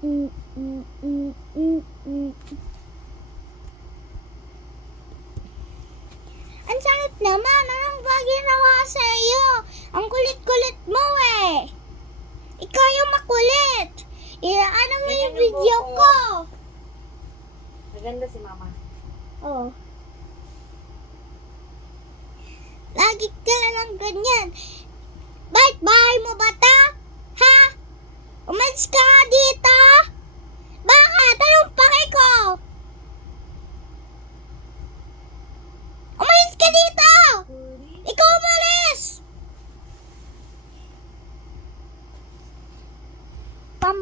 Mm, mm, mm, mm, mm. Ang sakit naman. Anong ba ginawa sa iyo? Ang kulit-kulit mo eh. Ikaw yung makulit. Ano mo yung video ko? Maganda si mama. Oh. Lagi ka lang ganyan. Bakit bahay mo ba ta? Ha? Umalis ka nga dito? Bakit? Anong pake ko? Umalis ka dito! Ikaw umalis! Pam.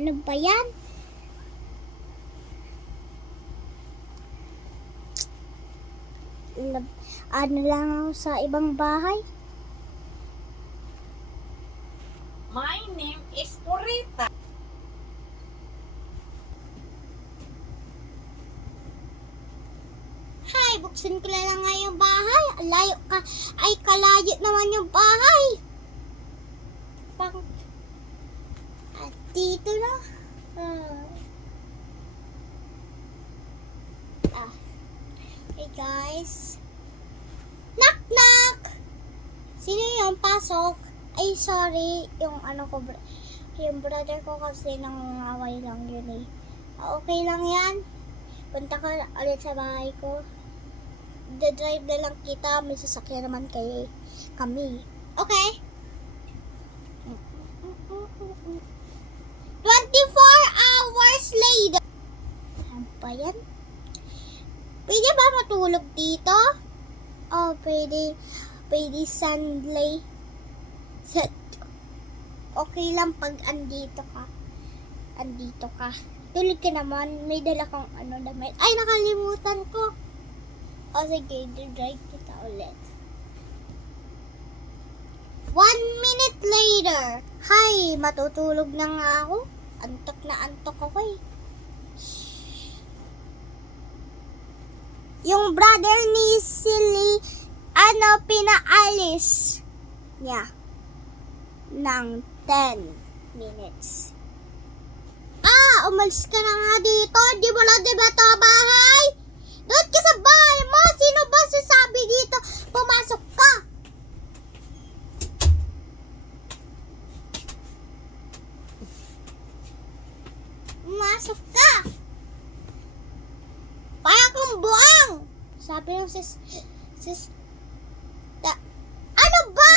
Ano ba yan? Ano lang ako sa ibang bahay? My name is Purita. Hi, buksan ko na lang nga yung bahay. Layo ka. Ay, kalayo naman yung bahay. Bakit? At dito na. Hey guys. Knock knock! Sino yung pasok? Ay, sorry. Yung ano ko, yung brother ko kasi nangangaway lang yun eh. Okay lang yan. Punta ka ulit sa bahay ko. The-drive na lang kita. May sasakyan naman kami. Okay? 24 hours later. Ano ba yan? Pwede ba matulog dito? Oh, pwede. Pwede sunlight. Set. Okay lang pag andito ka. Tulog ka naman. May dala kang damit. Ay, nakalimutan ko. O sige, drive kita ulit. 1 minute later. Hi, matutulog na nga ako. Antok na antok ako eh. Yung brother ni Silly, pinaalis niya ng 10 minutes. Umalis ka na nga dito. Di mo lang diba ito bahay? Doon ka sa bahay mo. Sino ba sasabi dito? Pumasok ka. Pumasok ka. Para kang buang. Sabi ng ano ba?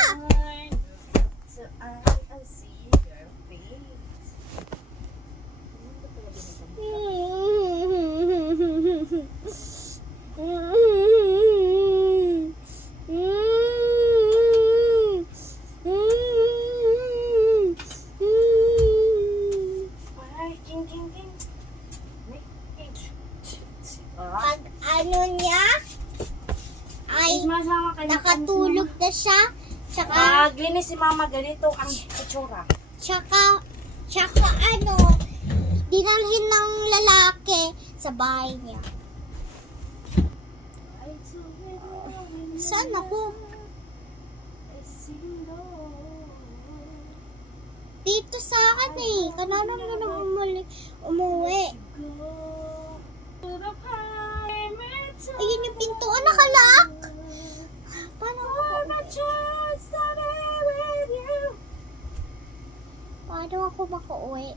So I'll see your face. Ay, ting ting ting. Pag ano niya, ay Masama ka na. nakatulog na siya. Tsaka, Glinis si mama ganito ang itsura. tsaka dinalhin ng lalaki sa bahay niya. Saan ako? Dito sa akin eh. Kanano mo na umuwi. Ayun yung pintuan, nakalock. Paano ako makauwi?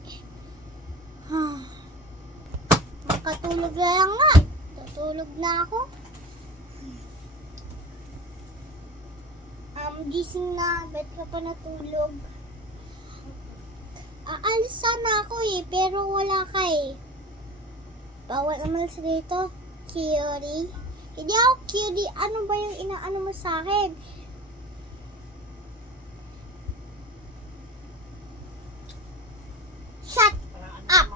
Makatulog na lang nga. Tutulog na ako. Gising na. Ba't ka pa natulog? Aalis sana ako eh. Pero wala ka eh. Bawal naman sa dito. Cutie. Hindi ako cutie. Ano ba yung inaano mo sa akin? Shut up!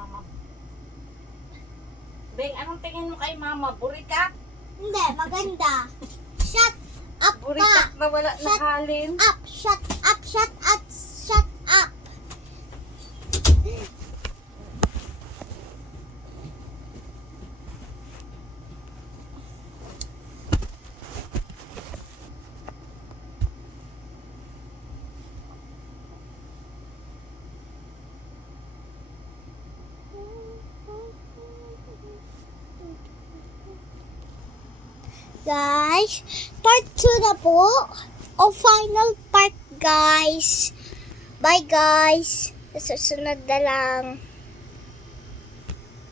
Beng, anong tingin mo kay mama? Burikat? Hindi, maganda. Shut up ka! Burikat na wala na halin? Up! Shut up! Shut up! Shut up! Guys, part 2 na po. O final part, guys. Bye, guys. Sa susunod na lang.